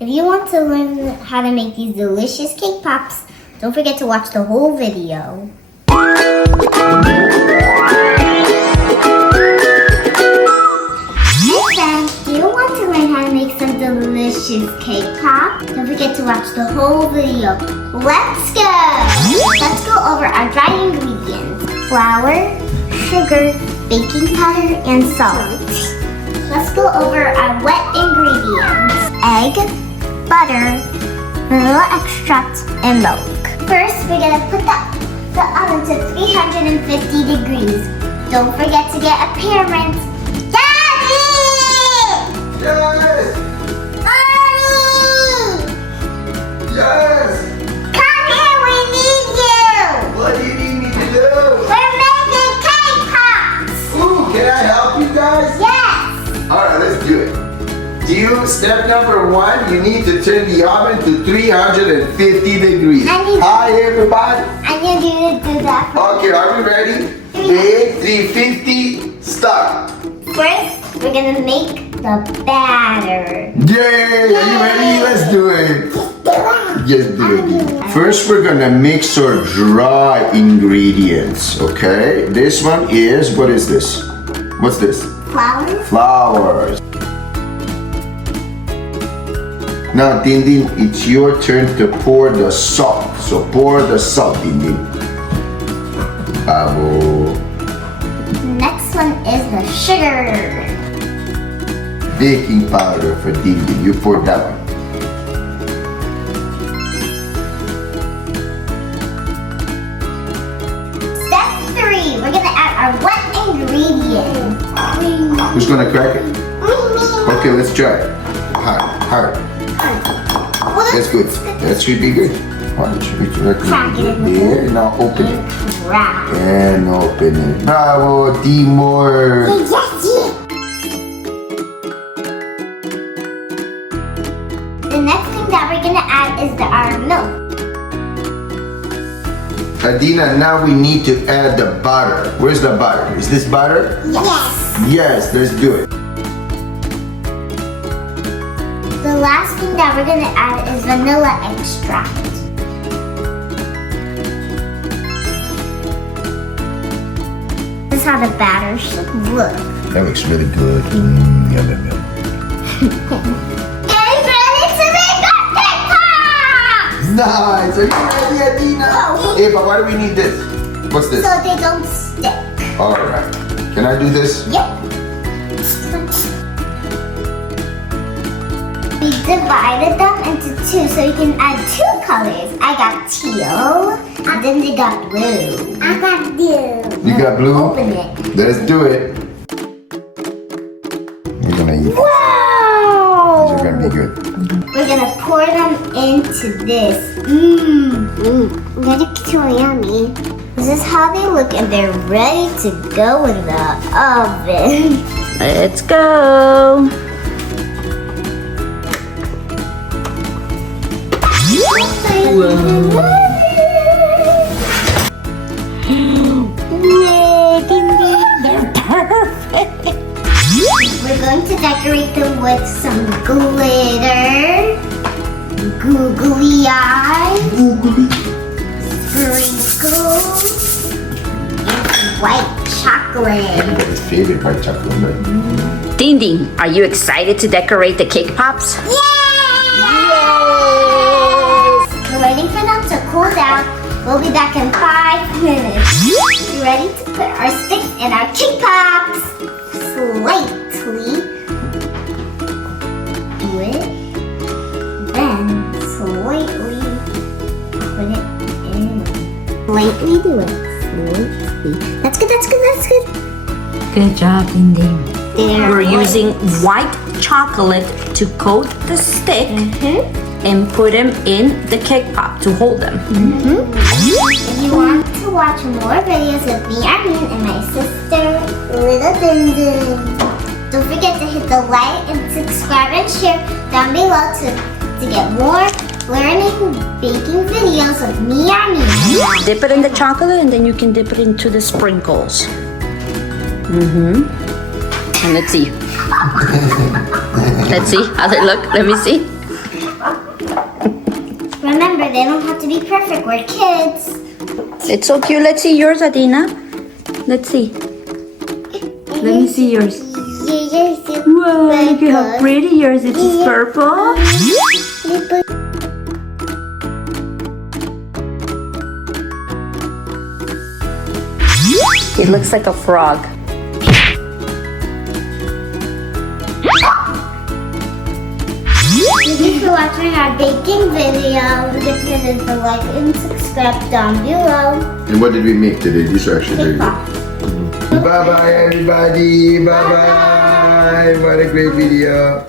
If you want to learn how to make these delicious cake pops, don't forget to watch the whole video. Hey friends, do you want to learn how to make some delicious cake pop? Don't forget to watch the whole video. Let's go! Let's go over our dry ingredients. Flour, sugar, baking powder, and salt. Let's go over our wet ingredients. Egg, butter, vanilla extract, and milk. First, we're gonna put the oven to 350 degrees. Don't forget to get a parent. Daddy! Yes! Mommy! Yes! Come here, we need you! What do you need me to do? We're making cake pops! Ooh, can I help you guys? Yes! Alright, let's do it. Step number 1, you need to turn the oven to 350 degrees. Hi everybody. I need you to do that. Okay, are we ready? 350, start. First, we're gonna make the batter. Yay! Are you ready? Let's do it. Just do it. First, we're gonna mix our dry ingredients. Okay, this one is, what is this? What's this? Flour. Flowers. Now, Dindin, it's your turn to pour the salt. So pour the salt, Dindin. Bravo. Next one is the sugar. Baking powder for Dindin. You pour that one. Step 3, we're gonna add our wet ingredients. Who's gonna crack it? Okay, let's try it. Hard. That's good. That should be good. Watch. Crack it in the There, now open it. Crack. And open it. Bravo, Timur. Yes. The next thing that we're gonna add is our milk. Adina, now we need to add the butter. Where's the butter? Is this butter? Yes. Yes, let's do it. The last thing that we're gonna add is vanilla extract. This is how the batter should look. That looks really good. Yum. Getting ready to make our cake pops! Nice. Are you ready, Adina? No. Eva, why do we need this? What's this? So they don't stick. All right. Can I do this? Yep. We divided them into 2 so you can add 2 colors. I got teal, and then they got blue. I got blue. You got blue? Open it. Let's do it. We're gonna eat. Wow! These are gonna be good. We're gonna pour them into this. So yummy. This is how they look, and they're ready to go in the oven. Let's go. Whoa, They're perfect. we're going to decorate them with some glitter, googly eyes, sprinkles, and white chocolate. Everybody's favorite white chocolate, right? Ding Ding, are you excited to decorate the cake pops? Yes! We're waiting for them to cool down. We'll be back in 5 minutes. You ready to put our sticks in our cake pops? Slightly do it, then slightly put it in. Slightly do it. Slightly. That's good. Good job, Ding Ding. There. We're using white chocolate to coat the stick and put them in the cake pop to hold them. If you want to watch more videos of me, Armine, and my sister, Little Dindin, don't forget to hit the like and subscribe and share down below to get more learning baking videos of me, Armine. Dip it in the chocolate and then you can dip it into the sprinkles. And let's see. Let's see how they look. Let me see. Remember, they don't have to be perfect. We're kids. It's so cute. Let's see yours, Adina. Let's see. Let me see yours. Yes, Whoa, look at how pretty yours is. It's purple. It looks like a frog. Thank you for watching our baking video. Don't forget to like and subscribe down below. And what did we make today? These are actually very Cake good. Bye-bye, everybody. Bye-bye. What a great video.